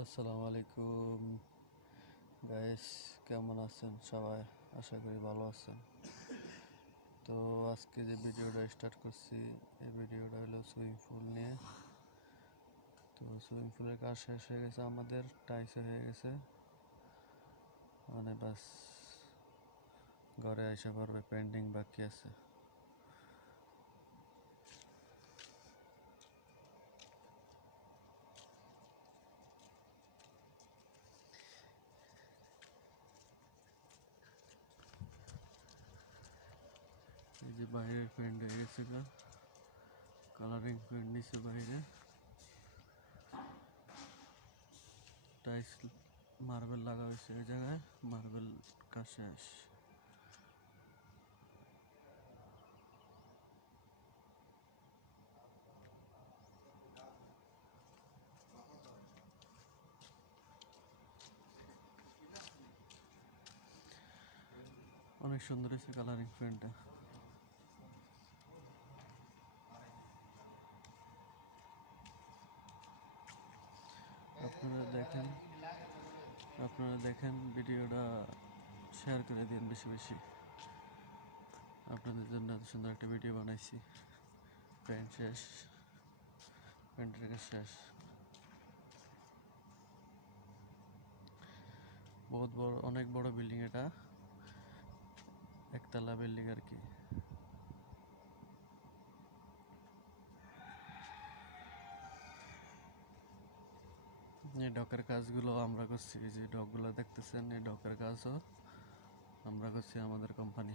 আসসালামু আলাইকুম গাইস, কেমন আছেন সবাই? আশা করি ভালো আছেন। তো আজকে যে ভিডিওটা স্টার্ট করছি, এই ভিডিওটা হলো সুইমিং পুল নিয়ে। তো সুইমিং পুলের কাজ শেষ হয়ে গেছে, আমাদের টাইসও হয়ে গেছে, মানে বাস ঘরে এসে পড়বে, পেন্ডিং বাকি আছে। এই যে বাইরের পেন্ট হয়ে গেছে, কালারিং পেন্ট নিচ্ছে বাইরে, টাইস মার্বেল লাগা হয়েছে এই জায়গায়, মার্বেল কাজ শেষ। অনেক সুন্দর হয়েছে কালারিং পেন্টটা। আপনারা দেখেন ভিডিওটা শেয়ার করে দিন বেশি বেশি। আপনাদের জন্য এত সুন্দর একটা ভিডিও বানাইছি। পেন্ট শেষ, পেন্টের কাজ শেষ। বহুত বড়, অনেক বড় বিল্ডিং এটা, একতলা বিল্ডিং আর কি। এই ডকের কাজগুলো আমরা করছি, যে ডকগুলো দেখতেছেন, এই ডকের কাজও আমরা করছি আমাদের কোম্পানি।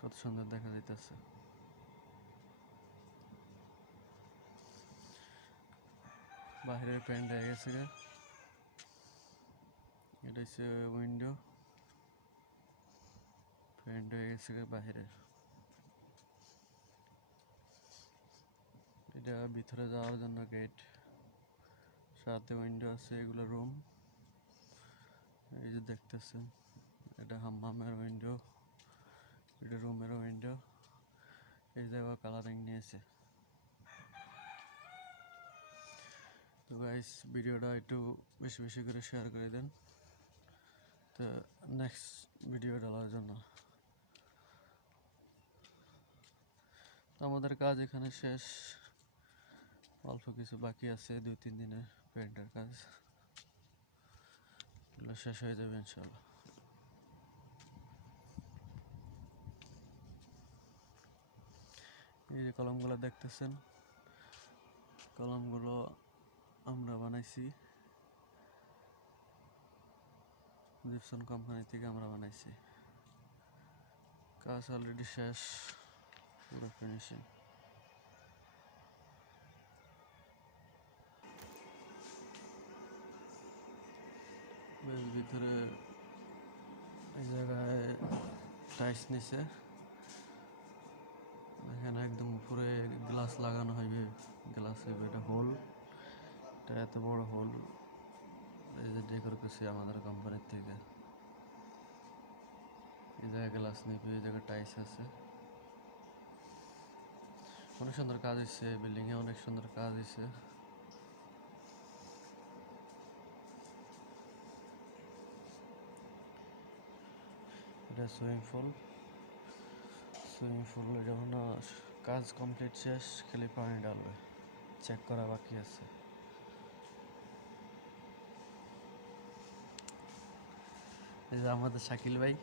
কত সুন্দর দেখা যাইতেছে। বাইরের পেন্ট হয়ে গেছে, এটা হচ্ছে উইন্ডো, পেন্ট হয়ে গেছে বাহিরের। এটা ভিতরে যাওয়ার জন্য গেট, সাথে উইন্ডো আছে, এগুলো রুম। এই যে দেখতেছেন, এটা হাম্মামের উইন্ডো, এটা রুমের উইন্ডো। এই জায়গা কালারিং নিয়েছে। তো গাইস, ভিডিওটা একটু বেশি বেশি করে শেয়ার করে দেন, তো নেক্সট ভিডিও ডালার জন্য। তো আমাদের কাজ এখানে শেষ, অল্প কিছু বাকি আছে, 2-3 দিনের পেন্টের কাজ, এগুলো শেষ হয়ে যাবে ইনশাল্লাহ। এই যে কলমগুলো দেখতেছেন, কলমগুলো আমরা বানাইছি, জিপসন কোম্পানি থেকে আমরা বানাইছি। কাজ অলরেডি শেষ, পুরো ফিনিশিং। বেশ ভিতরে এই জায়গায় টাইস নিচে, এখানে একদম উপরে গ্লাস লাগানো হইবে, গ্লাস হইবে, এটা হোল, এটা এত বড় হোল। এই যে ডেকোর করছি আমাদের কোম্পানির থেকে, এই জায়গায় গ্লাস নিবে, এই জায়গায় টাইস আছে। অনেক সুন্দর কাজ হয়েছে, বিল্ডিংয়ে অনেক সুন্দর কাজ হয়েছে। এটা সুইমিং পুল, সুইমিং পুলে যখন কাজ কমপ্লিট শেষ, খালি পানি ডালবে, চেক করা বাকি আছে। এই যে আমাদের শাকিল ভাই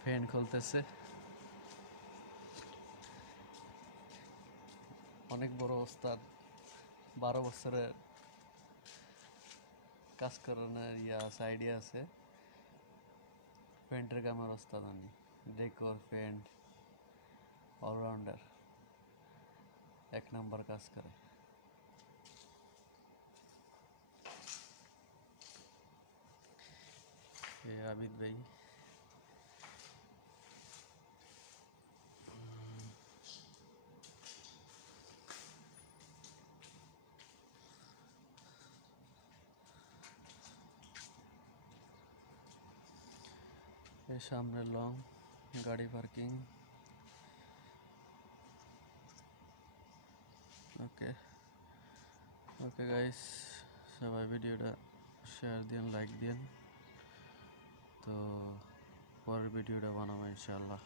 ফ্যান খুলতেছে, অনেক বড় ওস্তাদ, 12 বছরের কাজ করানোর আছে, আইডিয়া আছে। পেন্টের কামের ওস্তাদ উনি, ডেকোর, পেন্ট, অলরাউন্ডার, 1 নাম্বার কাজ করে। এই আবিদ ভাই, এই সামনে লং গাড়ি পার্কিং। ওকে ওকে গাইস, সবাই ভিডিওটা শেয়ার দিন, লাইক দিন। তো পরের ভিডিওটা বানাবো ইনশাআল্লাহ।